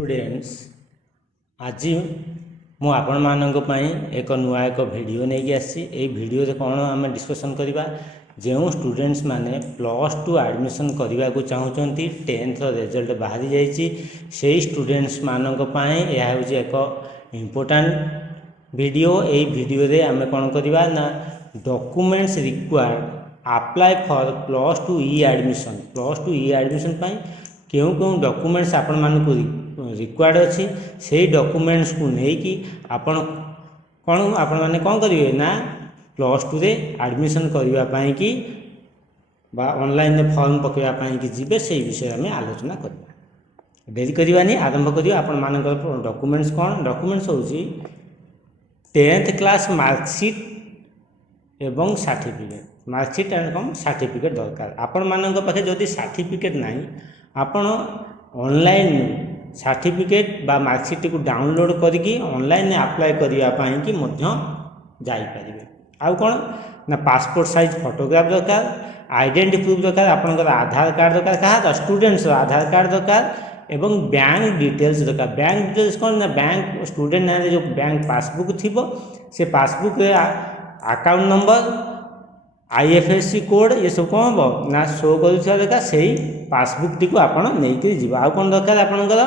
Students आज मु आपण मानक एक नुआ एक वीडियो नहीं आसी वीडियो कौन आम डिस्कसन करवा जो स्टूडेंट्स माने +2 एडमिशन करने को चाहते 10th रिजल्ट बाहरी जाइए स्टूडेंट्स मानक यह हूँ एक इम्पोर्टाट वीडियो वीडियो रे आम कौन करवा ना documents required apply for +2 E admission क्यों क्यों डॉक्यूमेंट्स आपण मानक रिक्वायर्ड अच्छी से डॉक्यूमेंट्स को लेकिन आपण कौन आपण मैंने कौन करेंगे ना +2 रे एडमिशन करने कि ऑनलाइन फॉर्म पकड़ापी कि जी से विषय में आलोचना करवा डेरी करवानी आरंभ करिया आपण मानकर डॉक्यूमेंट्स कौन डॉक्यूमेंट्स होची 10th क्लास मार्कशीट एवं certificate marksheet and come certificate दरकार आपण मानक पाखे जदि सर्टिफिकेट नहीं आपण ऑनलाइन सर्टिफिकेट बा मार्कशीट को डाउनलोड करके ऑनलाइन अप्लाई करने की जापर आउ कौन ना पासपोर्ट साइज फोटोग्राफ दरकार आइडेंटिटी प्रूफ दरकार आपंकर आधार कार्ड दरकार क्या स्टूडेंट्स आधार कार्ड दरकार एवं बैंक डिटेल्स दरकार बैंक डिटेल्स कौन ना बैंक स्टूडेंट ना जो बैंक पासबुक थी से passbook account number IFSC code ये सब कौन हम ना शो कर दरकार से पासबुक टी को आपड़ नहीं जी आउ कौन दरकार आपंकर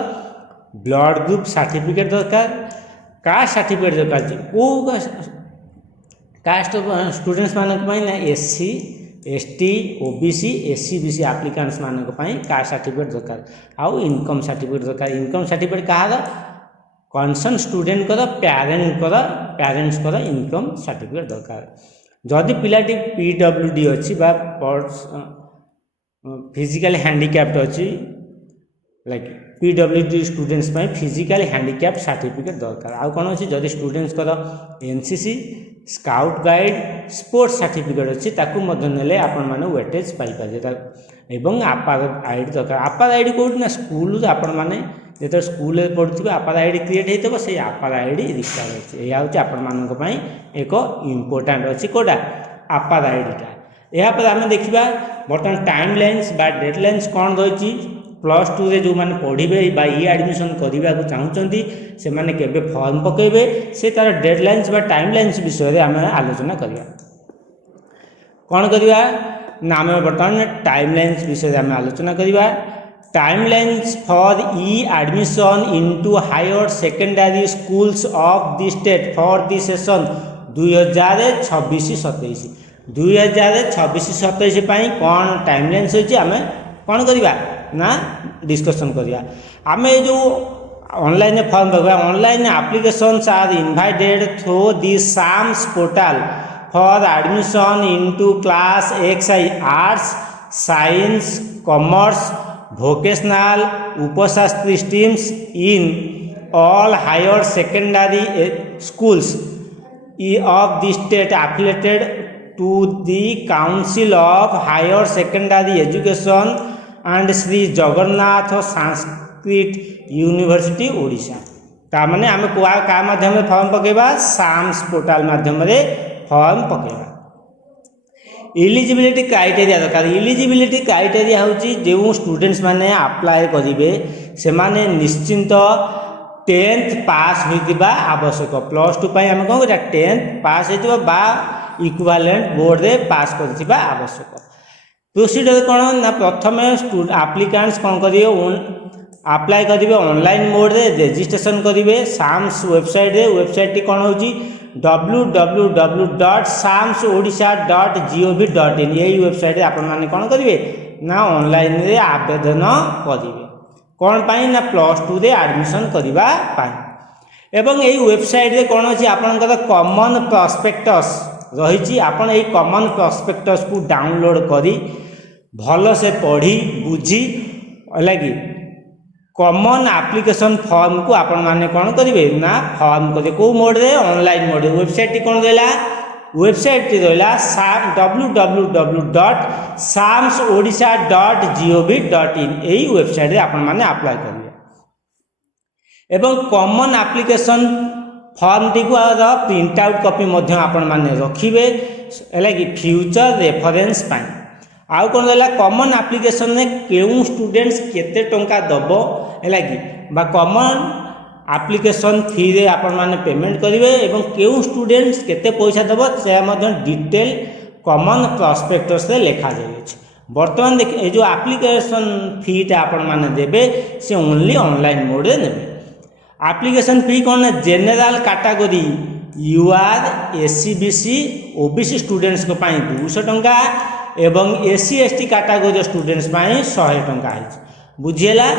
ब्लड ग्रुप सर्टिफिकेट दरकार कास्ट सर्टिफिकेट दरकार कौ कास्ट स्टूडेंट्स मानक ना SC ST OBC SC BC आप्लिकांट्स मानक कास्ट सर्टिफिकेट दरकार आउ इनकम सर्टिफिकेट दरकार इनकम सर्टिफिकेट कहार concern student parents income certificate दरकार जदि पिलाटी PWD अच्छी फिजिकल हैंडिकैप्ड अच्छी like PWD students physical handicapped certificate दरकार आउ कौन अच्छी जदि students NCC scout guide sports certificate अच्छी ने आपण मैंने वेटेज पाइपर एवं आपार आईडी दरकार आपार आईडी कौट ना स्कूल आपण मैंने जो स्कूल पढ़ुवे आपार आईडी क्रिएट होता से आपार आईडी रिक्वायर्ड अच्छे यह हूँ आपण एक इम्पोर्टाट अच्छी कौटा आपार आईडीटा यापर आम देखा बर्तमान टाइम लाइन्स डेडलाइन्स कौन रही +2 रे जो मैंने पढ़े ई एडमिशन करने को चाहते से मैंने केबे फॉर्म पकेबे से तार डेडलाइन्स टाइम लाइन्स विषय आम आलोचना करवा कौन करवा ना आम बर्तमान टाइम लाइन्स विषय आम आलोचना करवा timelines for e admission into higher secondary schools of the state for the session 2026-27 2026-27 कौन टाइम लाइन्स होती आम कौन करवा ना डिस्कशन करिया आम जो ऑनलाइन फॉर्म पकड़ा online applications are invited through the SAMS portal for admission into class XI arts science commerce vocational उपशास्त्री streams in all higher secondary schools of the state affiliated to the council of higher secondary education and Shri Jagannath Sanskrit university Odisha ताने आम क्या माध्यम form पकेबा SAMS portal माध्यम form पकेबा eligibility criteria दरकार eligibility criteria हूँ जो स्टूडेंट्स माने अप्लाई करेंगे से माने निश्चिंत 10th पास होता आवश्यक +2 आम कौन कर 10th पास होता इक्विवेलेंट बोर्ड रे पास कर आवश्यक प्रोसीजर कौन ना प्रथम एप्लिकांट्स कौन करेंगे अप्लाई करेंगे ऑनलाइन मोड रे रजिस्ट्रेशन करेंगे साम्स वेबसाइट कौन हो www.samsodisha.gov.in यही वेबसाइट आपण मैंने कौन करेंगे ना ऑनलाइन रे आवेदन करेंगे कौन पाई ना +2 रे एडमिशन करबा पाई एवं यही वेबसाइट रे कौन अच्छी आपनकर कॉमन प्रॉस्पेक्टस रही आपण यही कॉमन प्रॉस्पेक्टस को डाउनलोड करी भल से पढ़ी बुझी लगी कॉमन एप्लिकेशन फॉर्म को आपण माने कौन करेंगे ना फॉर्म करेंगे कौ मोड रे ऑनलाइन मोड वेबसाइट कौन रहा वेबसाइट रहा www.samsodisha.gov.in यही वेबसाइट आपण माने अप्लाई करेंगे एवं कॉमन एप्लिकेशन फॉर्म टी को प्रिंट आउट कॉपी आपण माने रखिबे कि फ्यूचर रेफरेंस पाई आउ कौन रहा कॉमन एप्लिकेशन में क्यों स्टूडेंट्स केते टंका दब है कि बा कॉमन एप्लिकेशन फी रे आपण माने पेमेंट करेंगे एवं केउ स्टूडेंट्स केते पैसा देव से डिटेल कॉमन प्रॉस्पेक्टस रे लिखा जाए। बर्तमान देख ये जो एप्लिकेशन फीटा आपण माने देबे से ओनली ऑनलाइन मोड रे नेबे। एप्लिकेशन फी कौन है general category UR SC BC OBC students को 200 टंका एवं एससी एसटी कैटेगरी स्टूडेंट्स 100 टंका बुझीला।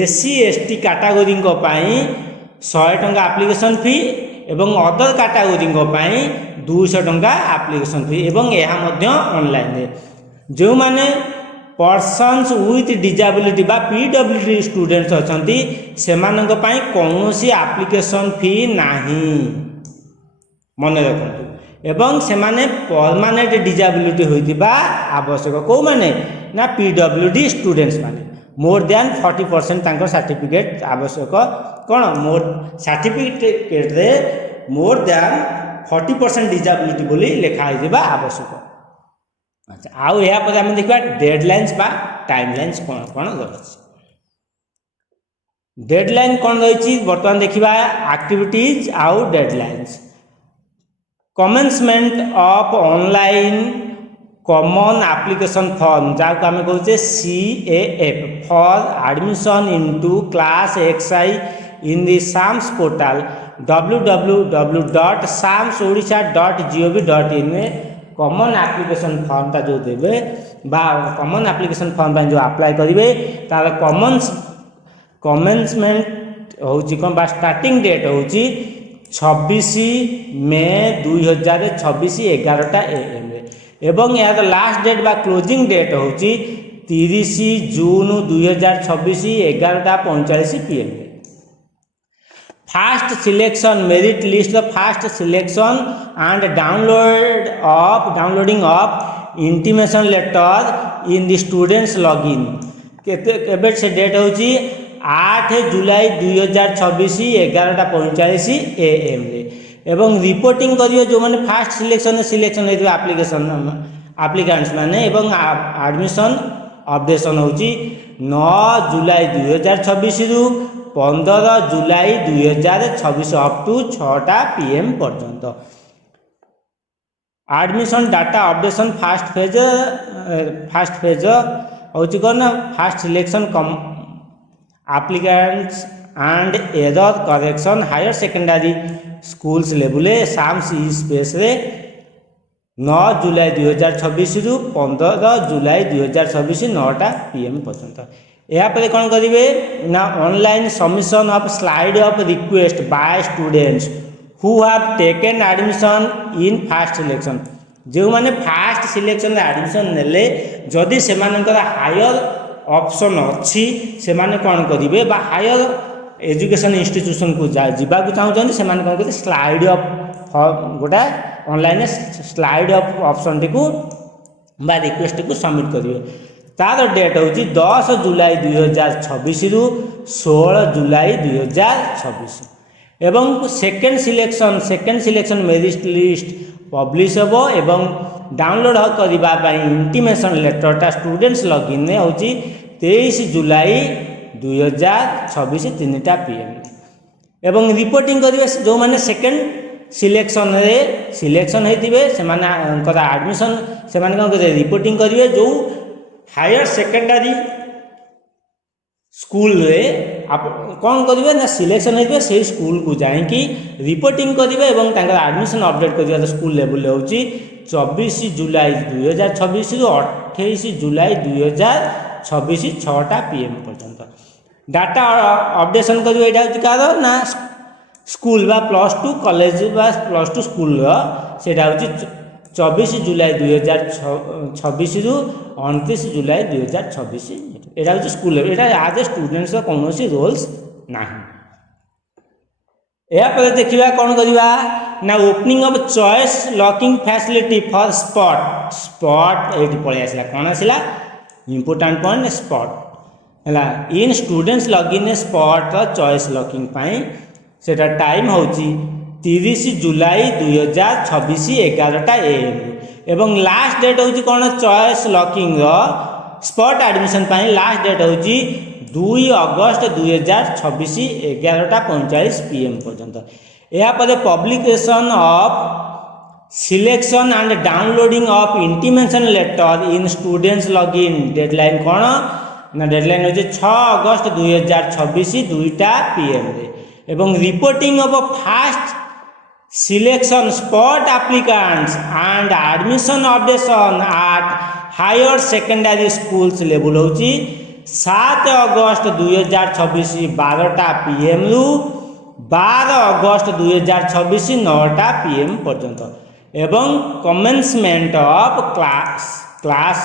एससी एसटी कैटेगरी 100 टंका एप्लिकेशन फी एवं अदर कैटेगरी 200 टंका एप्लिकेशन फी एवं यह ऑनलाइन जो माने पर्सन्स विथ डिजाबिलिटी बा पीडब्ल्यूडी स्टूडेंट्स अछंती सेमानंक पई कोनोसी एप्लिकेशन फी नाही मन रखु एवं सेमाने परमानेंट डिजाबिलिटी होइतिबा आवश्यक को माने ना पीडब्ल्यूडी स्टूडेंट्स माने मोर देन 40% तांको सर्टिफिकेट आवश्यक कोन मोर सर्टिफिकेट रे मोर देन 40% डिजाबिलिटी बोली लिखा होइतिबा आवश्यक। अच्छा आउ या पर हम देखबा डेडलाइंस बा टाइमलाइंस कोन कोन रही। डेडलाइन कोन रही बर्तमान देखिबा एक्टिविटीज आउ deadlines. Commencement of online common application form जहाँ आम कहते CAF for admission into class XI in the SAMS portal www.samsodisha.gov.in में कॉमन एप्लिकेशन फॉर्म टा जो देवे बा कॉमन एप्लिकेशन फॉर्म जो अप्लाई करेंगे तार कमेंसमेंट होची कौन बा स्टार्टिंग डेट होची 26 मे 2026 11टा AM एवं यार लास्ट डेट बा क्लोजिंग डेट होची 30 जून 2026 11:45 PM। First selection merit list first selection and downloading of intimation letter in the students login केबे से डेट होची 8 जुलाई 2026 11:45 AM एवं रिपोर्टिंग करियो जो माने फास्ट सिलेक्शन होइतो एप्लिकेंट्स माने एवं एडमिशन अपडेशन होची 9 जुलाई 2026 रु 15 जुलाई 2026 अप टू 6टा PM पर्यंत। Admission data updation first phase होची कोन first selection cum applicants and error correction higher secondary schools level SAMS e space रे 9 जुलाई 2026 रु 15 जुलाई 2026 9टा PM पर्यंत। यापर कौन करेंगे ना online submission of slide of request bye students who have taken admission in fast selection जो माने fast selection admission नेले जदि से हायर ऑप्शन अच्छी से कौन करेंगे बा हायर एजुकेशन इंस्टीट्यूशन को जावाक चाहते से कौन करते स्लाइड ऑफ गोटा online slide of option T को बा रिक्वेस्ट को सबमिट करेंगे। तार डेट हूँ 10 जुलाई 2026 रु 16 जुलाई 2026 एवं second selection merit list publish हम एवं डाउनलोड करने इंटीमेशन लेटरटा स्टूडेंट्स लॉगिन में हूँ 23 जुलाई 2026 3टा PM एवं रिपोर्टिंग करेंगे जो मैंने सेकेंड सिलेक्शन होते से एडमिशन से रिपोर्टिंग करेंगे जो हायर सेकेंडरी स्कूल रे आप कौन करेंगे ना सिलेक्शन होते से स्कूल को जाकि रिपोर्टिंग करेंगे और एडमिशन अपडेट करेंगे स्कूल लेवल हूँ 24 जुलाई 2026 रु 28 जुलाई 2026 6टा PM पर्यंत। डाटा अपडेशन करेंगे यहाँ हूँ कार ना स्कूल बा +2 कॉलेज बा +2 स्कूल से 24 जुलाई 2026 रु 29 जुलाई 2026 यहाँ हूँ स्कूल यहाँ आज ए स्टूडेंट्स कौन रोल्स ना। यापर देखा कौन करवा ना opening of choice locking facility for spot ये पलि आसला कौन आसला इंपोर्टेंट पॉइंट स्पॉट है in students login spot choice locking सेटा टाइम हूँ 30 जुलाई 2026 11टा AM एवं लास्ट डेट हूँ कौन choice locking spot admission last date हूँ 2 ଅଗଷ୍ଟ 2026 11:45 PM पर्यंत। यापर publication of selection and downloading of intimation letter in students login deadline कौन ना डेडलाइन हो 6 अगस्त 2026 2टा PM रे एवं reporting of first selection spot applicants and admission updation at higher secondary schools level हो 7 अगस्त 2026 12टा PM रु 12 अगस्त 2026 9टा PM पर्यंत एवं commencement of class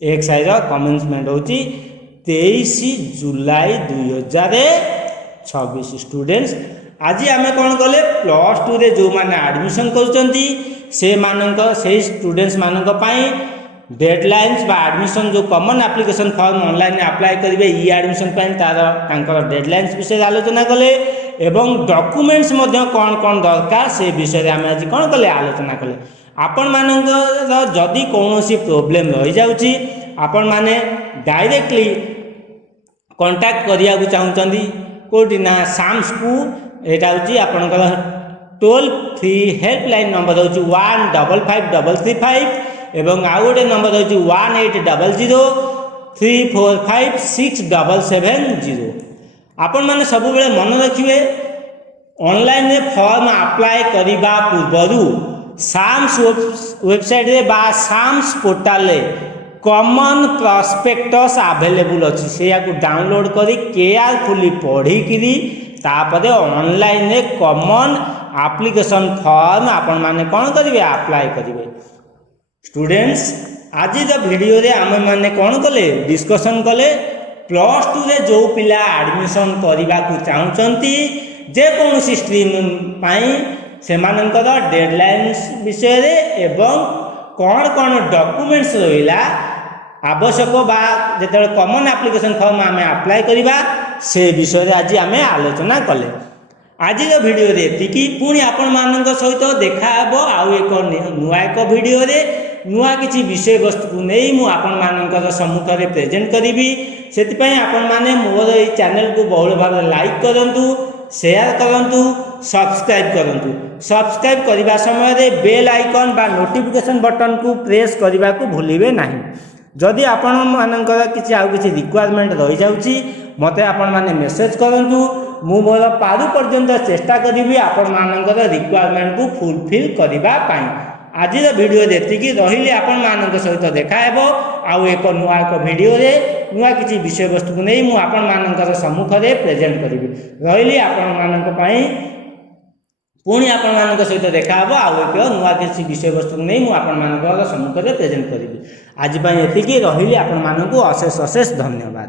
excise commencement हो 23 जुलाई 2026 स्टूडेंट्स। आज आम कौन कले +2 रे जो माने एडमिशन कर स्टूडेंट्स मानक डेडलाइन्स बा एडमिशन जो common application form online apply करेंगे ई एडमिशन तार डेडलाइन्स विषय आलोचना कले एवं डॉक्यूमेंट्स कौन कौन दरकार से विषय आम आज कौन कले आलोचना कले। आपण मानकर जदि कौन प्रोब्लेम रही जाउची आपण माने डायरेक्टली कांटेक्ट करिया को चाहूचंदी कोठी ना साम्स को एटा होची आपनकर टोल फ्री हेल्पलाइन नंबर होची 155335 एवं आउ गोटे नंबर होची 180034567770। आपण माने सब बेले मन रखिए ऑनलाइन रे फॉर्म अप्लाई करिबा पूर्वरु साम्स वेबसाइट रे बा साम्स पोर्टल रे कॉमन प्रॉस्पेक्टस अवेलेबल अच्छी से डाउनलोड करी केयरफुली पढ़ी किरी तापरे ऑनलाइन रे कॉमन एप्लिकेशन फॉर्म आपण माने कौन करिवे अप्लाई करिवे। स्टूडेंट्स आज वीडियो रे आम माने कौन कले डिस्कशन कले +2 रे जो पिला एडमिशन करने को चाहूँगी जेकोसी स्ट्रीम से डेडलाइन्स विषय रे एवं कौन कौन डॉक्यूमेंट्स रहा आवश्यक बा जो कॉमन एप्लिकेशन फॉर्म आम अप्लाई करवा से विषय आज आम आलोचना कले। आज वीडियो ये पुणी आपण मान सहित देखा आउ एक नुआ एक वीडियो रे नुआ किसी विषय वस्तु को नहीं मु आपण मान सम्मुख में प्रेजेंट करी से आपण मैंने मोर ये चैनल को बहुल भाव लाइक करूँ शेयर करूँ सब्सक्राइब करूँ। सब्सक्राइब करने समय बेल आइकन बा नोटिफिकेशन बटन को प्रेस करने को भूलिए नहीं। जदि आपण मानकर किसी आउ किसी रिक्वायरमेंट रही जाउची मते आपण माने मेसेज करंतु मु मोर पारु पर्यंत चेष्टा करी आपण मानकर रिक्वायरमेंट को फुलफिल करबा पाई। आज वीडियो ये रही आपण मान सहित देखा आउ एक नुआ एक वीडियो रे नुआ किसी विषय वस्तु को नहीं मु आपण मानकर सम्मुख में प्रेजेंट करी रही आपण मान पुणी आपण मान सहित देखा आउ एक नुआ किसी विषय वस्तु को नहीं मु आपण मान सम्मुख में प्रेजेंट करी। आज ये रही आपण मानक अशेष अशेष धन्यवाद।